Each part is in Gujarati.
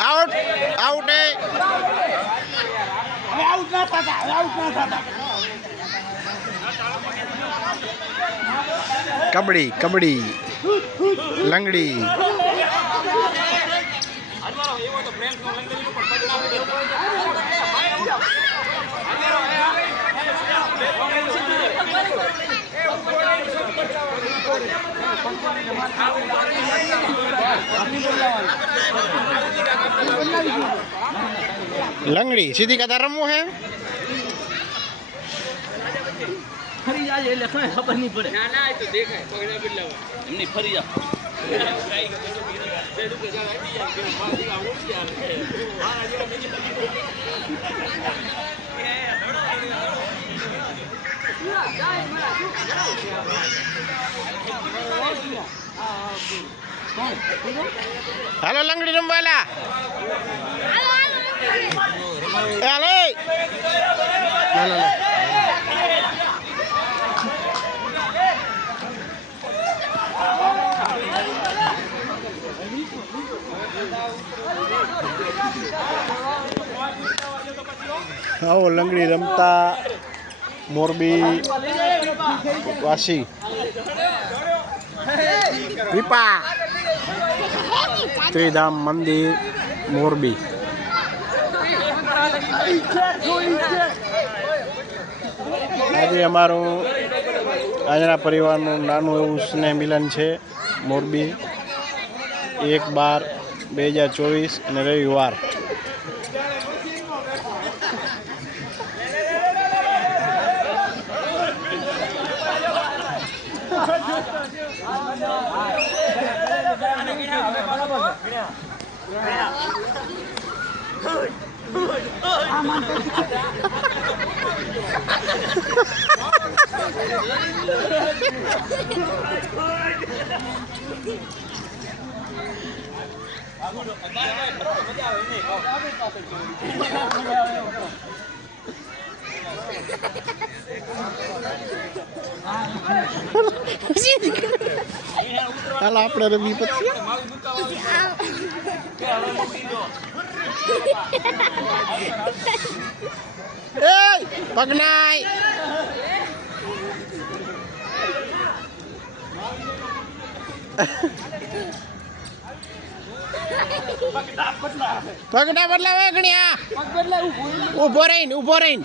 આઉટ આઉટ એ હવે આઉટ ના થતા આઉટ ના થતા. કબડ્ડી કબડ્ડી લંગડી. લંગડી. સીધી કથા રમવું હે? ફરી જાય એટલે કઈ ખબર નહીં પડે. ના ના તો દેખાય. એમની ફરી જા હાલો લંગડી રમવાલા એ હાલો એ. ના, ના, ના. આવો લંગડી રમતા મોરબી વાસી વિપા ત્રિધામ મંદિર, મોરબી. આજે અમારું, આજના પરિવારનું નાનું એવું સ્નેહ મિલન છે, મોરબી. એક બાર, બે હજાર ચોવીસ અને રવિવાર. 不是你。હાલ આપણે રમી પછી. એ પગનાય પગના બદલાવે ગણ્યા. ઊભો રહીને ઊભો રહીને.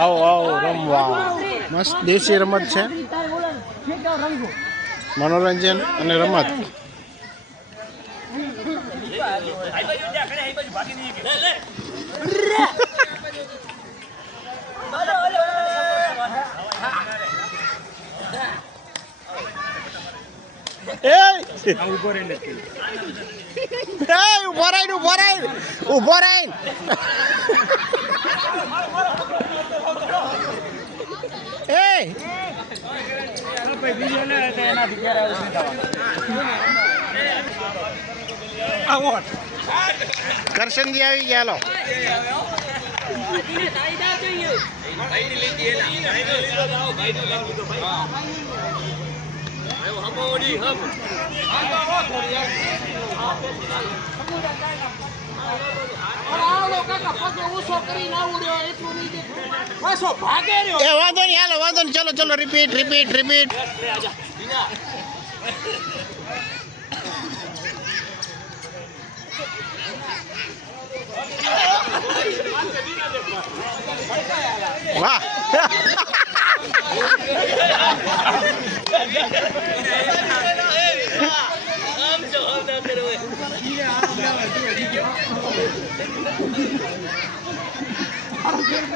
આવો રમવા. મસ્ત દેશી રમત છે. મનોરંજન અને રમત. એ ઊભો રહીને ઊભો રહીને ઊભો રહીને ઊભો રહીને આવી ગયા લો એ વાંધો નહીં હાલો વાંધો નહીં ચલો ચલો રિપીટ રિપીટ રિપીટ વાહ.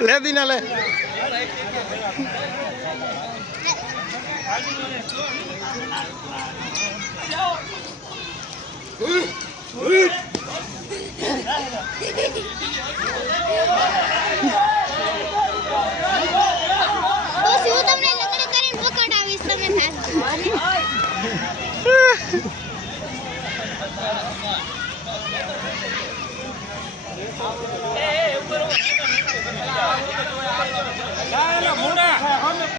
લે દીના લે પછી તમે થાક